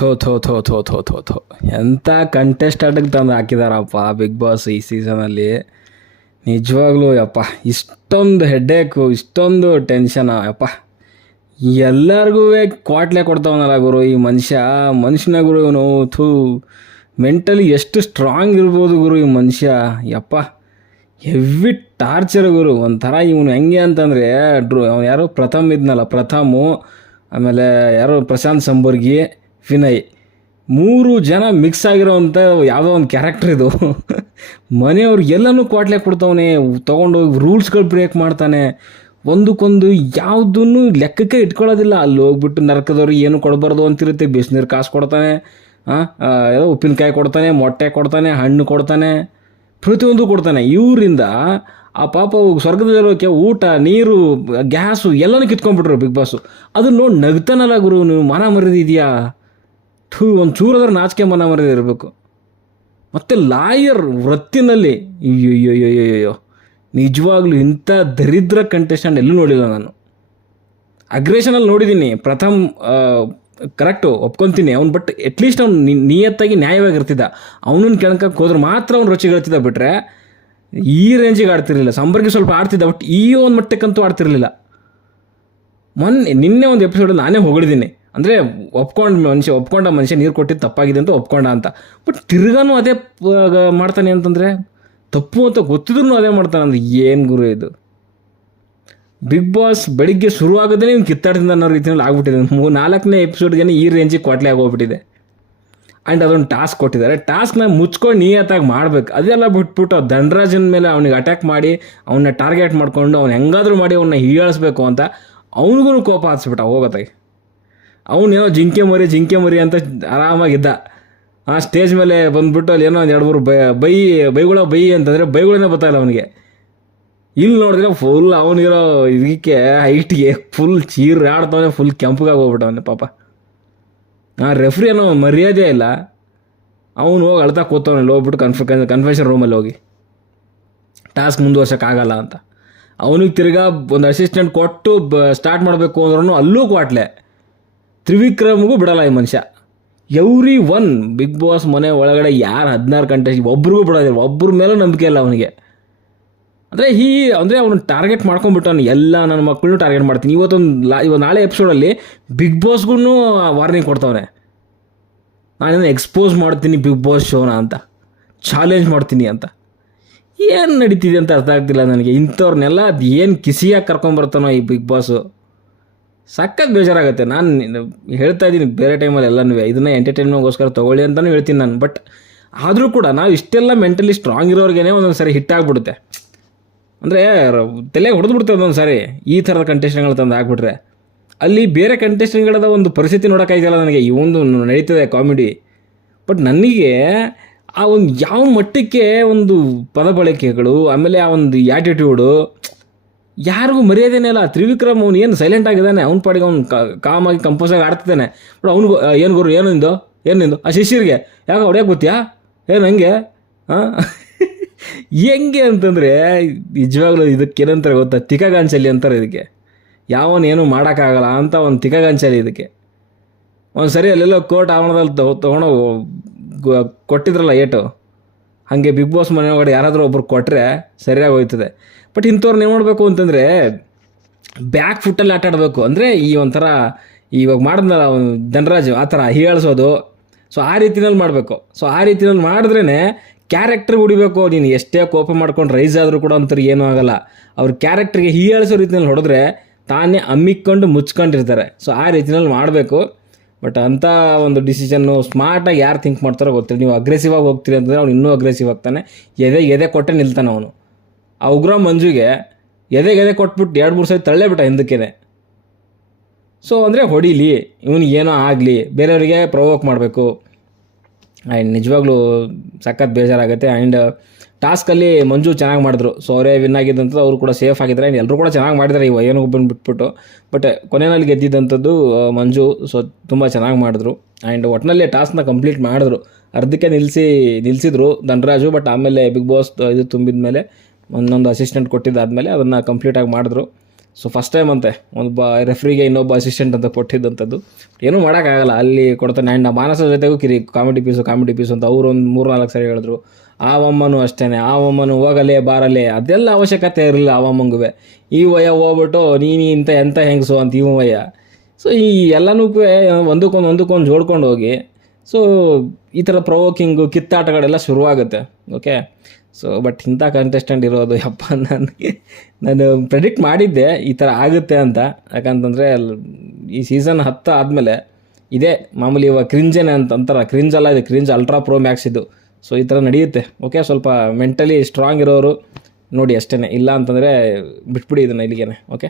ಥೋ ಥೋ ಥೋ ಥೋ ಥೋ ಥೋ ಥೋ. ಎಂಥ ಕಂಟೆಸ್ಟೆಂಟ್ಗೆ ತಂದು ಹಾಕಿದಾರಪ್ಪ ಬಿಗ್ ಬಾಸ್ ಈ ಸೀಸನಲ್ಲಿ ನಿಜವಾಗ್ಲೂ ಯಪ್ಪ, ಇಷ್ಟೊಂದು ಹೆಡ್ಡೇಕು ಇಷ್ಟೊಂದು ಟೆನ್ಷನ್ ಯಪ್ಪ. ಎಲ್ಲರಿಗೂ ಕ್ವಾಟ್ಲೆ ಕೊಡ್ತಾವನಲ್ಲ ಗುರು ಈ ಮನುಷ್ಯ. ಮನುಷ್ಯನ ಗುರು ಇವನು, ಥೂ. ಮೆಂಟಲಿ ಎಷ್ಟು ಸ್ಟ್ರಾಂಗ್ ಇರ್ಬೋದು ಗುರು ಈ ಮನುಷ್ಯ. ಯಪ್ಪ, ಹೆವಿ ಟಾರ್ಚರ್ ಗುರು. ಒಂಥರ ಇವನು ಹೆಂಗೆ ಅಂತಂದರೆ, ಡ್ರೂ, ಅವ್ನು ಯಾರು ಪ್ರಥಮ್ ಇದ್ನಲ್ಲ, ಪ್ರಥಮು. ಆಮೇಲೆ ಯಾರು ಪ್ರಶಾಂತ್ ಸಂಬರ್ಗಿ. ವಿನಯ್, ಮೂರು ಜನ ಮಿಕ್ಸ್ ಆಗಿರೋವಂಥ ಯಾವುದೋ ಒಂದು ಕ್ಯಾರೆಕ್ಟರ್ ಇದು. ಮನೆಯವ್ರು ಎಲ್ಲನೂ ಕ್ವಾಟ್ಲೆ ಕೊಡ್ತಾವನೆ, ತೊಗೊಂಡೋಗಿ ರೂಲ್ಸ್ಗಳು ಬ್ರೇಕ್ ಮಾಡ್ತಾನೆ. ಒಂದಕ್ಕೊಂದು ಯಾವುದನ್ನು ಲೆಕ್ಕಕ್ಕೆ ಇಟ್ಕೊಳ್ಳೋದಿಲ್ಲ. ಅಲ್ಲಿ ಹೋಗ್ಬಿಟ್ಟು ನರಕದವ್ರಿಗೆ ಏನು ಕೊಡಬಾರ್ದು ಅಂತಿರುತ್ತೆ. ಬಿಸಿನೀರು ಕಾಸು ಕೊಡ್ತಾನೆ ಏನೋ ಉಪ್ಪಿನಕಾಯಿ ಕೊಡ್ತಾನೆ, ಮೊಟ್ಟೆ ಕೊಡ್ತಾನೆ, ಹಣ್ಣು ಕೊಡ್ತಾನೆ, ಪ್ರತಿಯೊಂದು ಕೊಡ್ತಾನೆ. ಇವರಿಂದ ಆ ಪಾಪ ಸ್ವರ್ಗದಲ್ಲಿರೋಕೆ ಊಟ, ನೀರು ಗ್ಯಾಸು ಎಲ್ಲನೂ ಕಿತ್ಕೊಂಡ್ಬಿಟ್ರು ಬಿಗ್ ಬಾಸು. ಅದನ್ನ ನೋಡಿ ನಗ್ತಾನಲ್ಲ ಗುರು, ನೀವು ಮನ ಮರಿದಿ ಇದೆಯಾ ಥೂ, ಒಂದು ಚೂರಾದ್ರೆ ನಾಚಿಕೆ ಮನ ಮರಿದಿ ಇರಬೇಕು. ಮತ್ತು ಲಾಯರ್ ವೃತ್ತಿನಲ್ಲಿ ಅಯ್ಯೋ ಅಯ್ಯೋ ಅಯ್ಯೋ ಅಯ್ಯೋ ನಿಜವಾಗ್ಲೂ ಇಂಥ ದರಿದ್ರ ಕಂಟೆಸ್ಟೆಂಟ್ ಎಲ್ಲೂ ನೋಡಿಲ್ಲ ನಾನು. ಅಗ್ರೇಷನಲ್ಲಿ ನೋಡಿದ್ದೀನಿ. ಪ್ರಥಮ್ ಕರೆಕ್ಟು ಒಪ್ಕೊತೀನಿ. ಅವ್ನು ಬಟ್ ಅಟ್ಲೀಸ್ಟ್ ಅವ್ನು ನಿಯತ್ತಾಗಿ ನ್ಯಾಯವಾಗಿರ್ತಿದ್ದ. ಅವನನ್ನು ಕೆಣಕಕ್ಕೆ ಹೋದ್ರೆ ಮಾತ್ರ ಅವ್ನು ರುಚಿಗಿರ್ತಿದ್ದ ಬಿಟ್ಟರೆ ಈ ರೇಂಜಿಗೆ ಆಡ್ತಿರಲಿಲ್ಲ. ಸಂಭರ್ಗೆ ಸ್ವಲ್ಪ ಆಡ್ತಿದ್ದ ಬಟ್ ಈ ಒಂದು ಮಟ್ಟಕ್ಕಂತೂ ಆಡ್ತಿರಲಿಲ್ಲ. ಮೊನ್ನೆ, ನಿನ್ನೆ ಒಂದು ಎಪಿಸೋಡಲ್ಲಿ ನಾನೇ ಹೊಗಳಿದ್ದೀನಿ. ಅಂದರೆ ಒಪ್ಕೊಂಡು ಮನುಷ್ಯ, ಒಪ್ಕೊಂಡ ಮನುಷ್ಯ ನೀರು ಕೊಟ್ಟಿದ್ದು ತಪ್ಪಾಗಿದೆ ಅಂತ ಒಪ್ಕೊಂಡ ಅಂತ. ಬಟ್ ತಿರ್ಗಾನು ಅದೇ ಮಾಡ್ತಾನೆ ಅಂತಂದರೆ ತಪ್ಪು ಅಂತ ಗೊತ್ತಿದ್ರು ಅದೇ ಮಾಡ್ತಾನೆ ಅಂದ್ರೆ ಏನು ಗುರು ಇದು? ಬಿಗ್ ಬಾಸ್ ಬೆಳಿಗ್ಗೆ ಶುರುವಾಗೋದೇ ನೀವು ಕಿತ್ತಾಡ್ದಿಂದ ಅನ್ನೋ ರೀತಿಯಲ್ಲಿ ಆಗ್ಬಿಟ್ಟಿದೆ. ಮೂ, ನಾಲ್ಕನೇ ಎಪಿಸೋಡ್ಗೆ ಈ ರೇಂಜಿಗೆ ಕ್ವಾಟ್ಲೆ ಆಗೋಗ್ಬಿಟ್ಟಿದೆ. ಆ್ಯಂಡ್ ಅದೊಂದು ಟಾಸ್ಕ್ ಕೊಟ್ಟಿದ್ದಾರೆ. ಟಾಸ್ಕ್ನ ಮುಚ್ಕೊಂಡು ನಿಯತ್ತಾಗಿ ಮಾಡ್ಬೇಕು. ಅದೆಲ್ಲ ಬಿಟ್ಬಿಟ್ಟು ಧನರಾಜನ ಮೇಲೆ ಅವನಿಗೆ ಅಟ್ಯಾಕ್ ಮಾಡಿ ಅವನ್ನ ಟಾರ್ಗೆಟ್ ಮಾಡಿಕೊಂಡು ಅವ್ನು ಹೆಂಗಾದ್ರೂ ಮಾಡಿ ಅವನ್ನ ಹೀಯಾಳಿಸ್ಬೇಕು ಅಂತ ಅವನಿಗೂ ಕೋಪ ಹಚ್ಬಿಟ್ಟ ಹೋಗತ್ತಾಗಿ ಅವನೇನೋ ಜಿಂಕೆ ಮರಿ ಜಿಂಕೆ ಮರಿ ಅಂತ ಆರಾಮಾಗಿದ್ದ. ಆ ಸ್ಟೇಜ್ ಮೇಲೆ ಬಂದ್ಬಿಟ್ಟು ಅಲ್ಲಿ ಏನೋ ಒಂದು ಎರಡು ಮೂರು ಬೈ ಬೈ, ಬೈಗಳ ಬೈ ಅಂತಂದರೆ ಬೈಗಳೇ ಬರ್ತಾಯಿಲ್ಲ ಅವನಿಗೆ. ಇಲ್ಲಿ ನೋಡಿದ್ರೆ ಫುಲ್ ಅವನಿರೋ ಇದಕ್ಕೆ ಹೈಟ್ಗೆ ಫುಲ್ ಚೀರ್ ಆಡ್ತಾವನೆ ಫುಲ್ ಕೆಂಪಗಾಗಿ ಹೋಗ್ಬಿಟ್ಟವನೆ ಪಾಪ. ಆ ರೆಫ್ರಿ ಏನೋ ಮರ್ಯಾದೆ ಇಲ್ಲ. ಅವನು ಹೋಗಿ ಅಳ್ತಾ ಕೂತವನಲ್ಲಿ ಹೋಗ್ಬಿಟ್ಟು ಕನ್ಫ ಕನ್ಫೆಷನ್ ರೂಮಲ್ಲಿ ಹೋಗಿ. ಟಾಸ್ಕ್ ಮುಂದುವರ್ಸೋಕ್ಕಾಗಲ್ಲ ಅಂತ. ಅವನಿಗೆ ತಿರ್ಗಾ ಒಂದು ಅಸಿಸ್ಟೆಂಟ್ ಕೊಟ್ಟು ಸ್ಟಾರ್ಟ್ ಮಾಡಬೇಕು ಅಂದ್ರೂ ಅಲ್ಲೂ ಕ್ವಾಟ್ಲೆ. ತ್ರಿವಿಕ್ರಮ್ಗೂ ಬಿಡಲ್ಲ ಈ ಮನುಷ್ಯ. ಎವ್ರಿ ಒನ್ ಬಿಗ್ ಬಾಸ್ ಮನೆ ಒಳಗಡೆ ಯಾರು ಹದಿನಾರು ಗಂಟೆ ಒಬ್ರಿಗೂ ಬಿಡೋದಿಲ್ಲ ಒಬ್ಬರ ಮೇಲೂ ನಂಬಿಕೆ ಇಲ್ಲ ಅವನಿಗೆ. ಅಂದರೆ ಈ ಅಂದರೆ ಅವನು ಟಾರ್ಗೆಟ್ ಮಾಡ್ಕೊಂಡ್ಬಿಟ್ಟವನು. ಎಲ್ಲ ನನ್ನ ಮಕ್ಕಳನ್ನೂ ಟಾರ್ಗೆಟ್ ಮಾಡ್ತೀನಿ. ಇವತ್ತೊಂದು ಲಾ ಇವತ್ತು ನಾಳೆ ಎಪಿಸೋಡಲ್ಲಿ ಬಿಗ್ ಬಾಸ್ಗೂ ವಾರ್ನಿಂಗ್ ಕೊಡ್ತಾವನೆ. ನಾನೇನು ಎಕ್ಸ್ಪೋಸ್ ಮಾಡ್ತೀನಿ ಬಿಗ್ ಬಾಸ್ ಶೋನ ಅಂತ. ಚಾಲೆಂಜ್ ಮಾಡ್ತೀನಿ ಅಂತ. ಏನು ನಡೀತಿದೆ ಅಂತ ಅರ್ಥ ಆಗ್ತಿಲ್ಲ ನನಗೆ. ಇಂಥವ್ರನ್ನೆಲ್ಲ ಅದು ಏನು ಕಿಸಿಯಾಗಿ ಕರ್ಕೊಂಬರ್ತಾನೋ ಈ ಬಿಗ್ ಬಾಸು. ಸಖತ್ ಬೇಜಾರಾಗುತ್ತೆ. ನಾನು ಹೇಳ್ತಾ ಇದ್ದೀನಿ, ಬೇರೆ ಟೈಮಲ್ಲಿ ಎಲ್ಲನೂ ಇದನ್ನ ಎಂಟರ್ಟೈನ್ಮೆಂಟ್ಗೋಸ್ಕರ ತೊಗೊಳ್ಳಿ ಅಂತಲೂ ಹೇಳ್ತೀನಿ ನಾನು. ಬಟ್ ಆದರೂ ಕೂಡ ನಾವು ಇಷ್ಟೆಲ್ಲ ಮೆಂಟಲಿ ಸ್ಟ್ರಾಂಗ್ ಇರೋರಿಗೇನೆ ಒಂದೊಂದು ಸಾರಿ ಹಿಟ್ ಆಗ್ಬಿಡುತ್ತೆ. ಅಂದರೆ ತಲೆಗೆ ಹೊಡೆದು ಬಿಡ್ತದೆ ಒಂದೊಂದು ಸಾರಿ. ಈ ಥರದ ಕಂಟೆಸ್ಟೆಂಟ್ಗಳು ತಂದು ಹಾಕ್ಬಿಟ್ರೆ. ಅಲ್ಲಿ ಬೇರೆ ಕಂಟೆಸ್ಟೆಂಟ್ಗಳದ ಒಂದು ಪರಿಸ್ಥಿತಿ ನೋಡೋಕ್ಕಾಗಿಲ್ಲ ನನಗೆ. ಈ ಒಂದು ನಡೀತದೆ ಕಾಮಿಡಿ ಬಟ್ ನನಗೆ ಆ ಒಂದು ಯಾವ ಮಟ್ಟಕ್ಕೆ ಒಂದು ಪದ ಬಳಕೆಗಳು ಆಮೇಲೆ ಆ ಒಂದು ಆ್ಯಟಿಟ್ಯೂಡು ಯಾರಿಗೂ ಮರ್ಯಾದೆನೇ ಇಲ್ಲ. ತ್ರಿವಿಕ್ರಮ್ ಅವ್ನು ಏನು ಸೈಲೆಂಟ್ ಆಗಿದ್ದಾನೆ? ಅವ್ನ ಪಾಡಿಗೆ ಅವ್ನು ಕಾಮಾಗಿ ಆಗಿ ಆಡ್ತಿದ್ದಾನೆ. ಬಟ್ ಅವ್ನಿಗೂ ಏನು ಗುರು, ಏನು ನಿಂದು? ಏನು ನಿಂದು? ಆ ಶಿಷ್ಯರಿಗೆ. ಯಾಕೆ ಹೊಡ್ಯಕ್ಕೆ ಗೊತ್ತ್ಯಾ ಏನು ಹಂಗೆ? ಹಾಂ ಹೆಂಗೆ ಅಂತಂದರೆ, ನಿಜವಾಗ್ಲೂ ಇದಕ್ಕೆ ಏನಂತಾರೆ ಗೊತ್ತಾ? ತಿಕಗಾಂಚಲಿ ಅಂತಾರೆ ಇದಕ್ಕೆ. ಯಾವನು ಏನು ಮಾಡೋಕ್ಕಾಗಲ್ಲ ಅಂತ ಒಂದು ತಿಕಗಾಂಚಲಿ ಇದಕ್ಕೆ. ಒಂದು ಸರಿ ಅಲ್ಲೆಲ್ಲೋ ಕೋರ್ಟ್ ಆವರಣದಲ್ಲಿ ತೊಗೊಂಡು ಕೊಟ್ಟಿದ್ರಲ್ಲ ಏಟು. ಹಾಗೆ ಬಿಗ್ ಬಾಸ್ ಮನೆ ಒಳಗಡೆ ಯಾರಾದರೂ ಒಬ್ಬರು ಕೊಟ್ಟರೆ ಸರಿಯಾಗಿ ಹೋಯ್ತದೆ. ಬಟ್ ಇಂಥವ್ರನ್ನ ಏನು ಮಾಡಬೇಕು ಅಂತಂದರೆ ಬ್ಯಾಕ್ ಫುಟ್ಟಲ್ಲಿ ಆಟ ಆಡಬೇಕು. ಅಂದರೆ ಈ ಒಂಥರ, ಇವಾಗ ಮಾಡಿದ್ನಲ್ಲ ಧನರಾಜು, ಆ ಥರ ಹೀಯಾಳಿಸೋದು ಸೊ ಆ ರೀತಿನಲ್ಲಿ ಮಾಡಬೇಕು. ಸೊ ಆ ರೀತಿನಲ್ಲಿ ಮಾಡಿದ್ರೇ ಕ್ಯಾರೆಕ್ಟರ್ ಉಡಿಬೇಕು. ನೀನು ಎಷ್ಟೇ ಕೋಪ ಮಾಡ್ಕೊಂಡು ರೈಸ್ ಆದರೂ ಕೂಡ ಒಂಥರ ಏನೂ ಆಗಲ್ಲ. ಅವ್ರ ಕ್ಯಾರೆಕ್ಟ್ರಿಗೆ ಹೀಯಾಳಿಸೋ ರೀತಿಯಲ್ಲಿ ಹೊಡೆದ್ರೆ ತಾನೇ ಅಮ್ಮಿಕೊಂಡು ಮುಚ್ಕೊಂಡಿರ್ತಾರೆ. ಸೊ ಆ ರೀತಿನಲ್ಲಿ ಮಾಡಬೇಕು. ಬಟ್ ಅಂಥ ಒಂದು ಡಿಸಿಷನ್ನು ಸ್ಮಾರ್ಟಾಗಿ ಯಾರು ಥಿಂಕ್ ಮಾಡ್ತಾರೋ ಗೊತ್ತಿಲ್ಲ. ನೀವು ಅಗ್ರೆಸಿವ್ ಆಗಿ ಹೋಗ್ತೀರಿ ಅಂತಂದರೆ ಅವ್ನು ಇನ್ನೂ ಅಗ್ರೆಸಿವ್ ಆಗ್ತಾನೆ. ಎದೆ ಎದೆ ಕೊಟ್ಟೆ ನಿಲ್ತಾನೆ ಅವನು. ಆ ಉಗ್ರ ಮಂಜುಗೆ ಎದೆಗೆದೆ ಕೊಟ್ಬಿಟ್ಟು ಎರಡು ಮೂರು ಸರಿ ತಳ್ಳೇ ಬಿಟ್ಟ ಹಿಂದಕ್ಕೇನೆ. ಸೊ ಅಂದರೆ ಹೊಡೀಲಿ, ಇವನಿಗೆ ಏನೋ ಆಗಲಿ, ಬೇರೆಯವರಿಗೆ ಪ್ರವೋಕ್ ಮಾಡಬೇಕು. ಆ್ಯಂಡ್ ನಿಜವಾಗ್ಲೂ ಸಖತ್ ಬೇಜಾರಾಗುತ್ತೆ ಆ್ಯಂಡ್ ಟಾಸ್ಕಲ್ಲಿ ಮಂಜು ಚೆನ್ನಾಗಿ ಮಾಡಿದ್ರು. ಸೊ ಅವರೇ ವಿನ್ ಆಗಿದ್ದಂಥದ್ದು ಅವರು ಕೂಡ ಸೇಫ್ ಆಗಿದ್ದಾರೆ. ಆ್ಯಂಡ್ ಎಲ್ಲರೂ ಕೂಡ ಚೆನ್ನಾಗಿ ಮಾಡಿದ್ದಾರೆ ಈ ಏನೋ ಒಬ್ಬನ ಬಿಟ್ಬಿಟ್ಟು. ಬಟ್ ಕೊನೆಯಲ್ಲಿ ಗೆದ್ದಿದ್ದಂಥದ್ದು ಮಂಜು ಸೊ ತುಂಬ ಚೆನ್ನಾಗಿ ಮಾಡಿದ್ರು. ಆ್ಯಂಡ್ ಒಟ್ಟಿನಲ್ಲಿ ಟಾಸ್ಕ್ನ ಕಂಪ್ಲೀಟ್ ಮಾಡಿದ್ರು. ಅರ್ಧಕ್ಕೆ ನಿಲ್ಲಿಸಿ ನಿಲ್ಲಿಸಿದ್ರು ಧನರಾಜು ಬಟ್ ಆಮೇಲೆ ಬಿಗ್ ಬಾಸ್ ಇದು ತುಂಬಿದ ಮೇಲೆ ಒಂದೊಂದು ಅಸಿಸ್ಟೆಂಟ್ ಕೊಟ್ಟಿದ್ದಾದಮೇಲೆ ಅದನ್ನು ಕಂಪ್ಲೀಟಾಗಿ ಮಾಡಿದ್ರು. ಸೊ ಫಸ್ಟ್ ಟೈಮ್ ಅಂತೆ ಒಬ್ಬ ರೆಫ್ರಿಗೆ ಇನ್ನೊಬ್ಬ ಅಸಿಸ್ಟೆಂಟ್ ಅಂತ ಕೊಟ್ಟಿದ್ದಂಥದ್ದು. ಏನೂ ಮಾಡೋಕ್ಕಾಗಲ್ಲ, ಅಲ್ಲಿ ಕೊಡ್ತಾನೆ. ಆ್ಯಂಡ್ ಮಾನಸ ಜೊತೆಗೂ ಕಿರಿ ಕಾಮಿಡಿ ಪೀಸು ಕಾಮಿಡಿ ಪೀಸು ಅಂತ ಅವರು ಒಂದು ಮೂರು ನಾಲ್ಕು ಸರಿ ಹೇಳಿದ್ರು. ಆ ಅಮ್ಮನೂ ಅಷ್ಟೇ ಆ ಅಮ್ಮನು ಹೋಗಲೇ, ಬಾರಲೇ, ಅದೆಲ್ಲ ಅವಶ್ಯಕತೆ ಇರಲಿಲ್ಲ ಆ ಅಮ್ಮಂಗುವೆ ಈ ವಯ ಹೋಗ್ಬಿಟ್ಟು, ನೀನು ಇಂಥ, ಎಂಥ ಹೆಂಗಸು ಅಂತ ಇವ ವಯ. ಸೊ ಈ ಎಲ್ಲನೂ ಒಂದಕ್ಕೊಂದು ಒಂದಕ್ಕೊಂದು ಜೋಡ್ಕೊಂಡು ಹೋಗಿ ಸೊ ಈ ಥರ ಪ್ರವೋಕಿಂಗು ಕಿತ್ತಾಟಗಳೆಲ್ಲ ಶುರುವಾಗುತ್ತೆ ಓಕೆ ಸೊ ಬಟ್ ಇಂಥ ಕಂಟೆಸ್ಟೆಂಟ್ ಇರೋದು ಯಪ್ಪ ನನಗೆ ನಾನು ಪ್ರೆಡಿಕ್ಟ್ ಮಾಡಿದ್ದೆ ಈ ಥರ ಆಗುತ್ತೆ ಅಂತ. ಯಾಕಂತಂದರೆ ಈ ಸೀಸನ್ ಹತ್ತು ಆದಮೇಲೆ ಇದೇ ಮಾಮೂಲಿ ಇವಾಗ ಕ್ರಿಂಜೇನೆ ಅಂತ ಅಂತಾರ ಕ್ರಿಂಜ್ ಅಲ್ಲ ಇದು ಕ್ರಿಂಜ್ ಅಲ್ಟ್ರಾ ಪ್ರೋ ಮ್ಯಾಕ್ಸ್ ಇದು. ಸೊ ಈ ಥರ ನಡೆಯುತ್ತೆ ಓಕೆ ಸ್ವಲ್ಪ ಮೆಂಟಲಿ ಸ್ಟ್ರಾಂಗ್ ಇರೋರು ನೋಡಿ ಅಷ್ಟೇ ಇಲ್ಲ ಅಂತಂದರೆ ಬಿಟ್ಬಿಡಿ ಇದನ್ನು ಇಲ್ಲಿಗೆ ಓಕೆ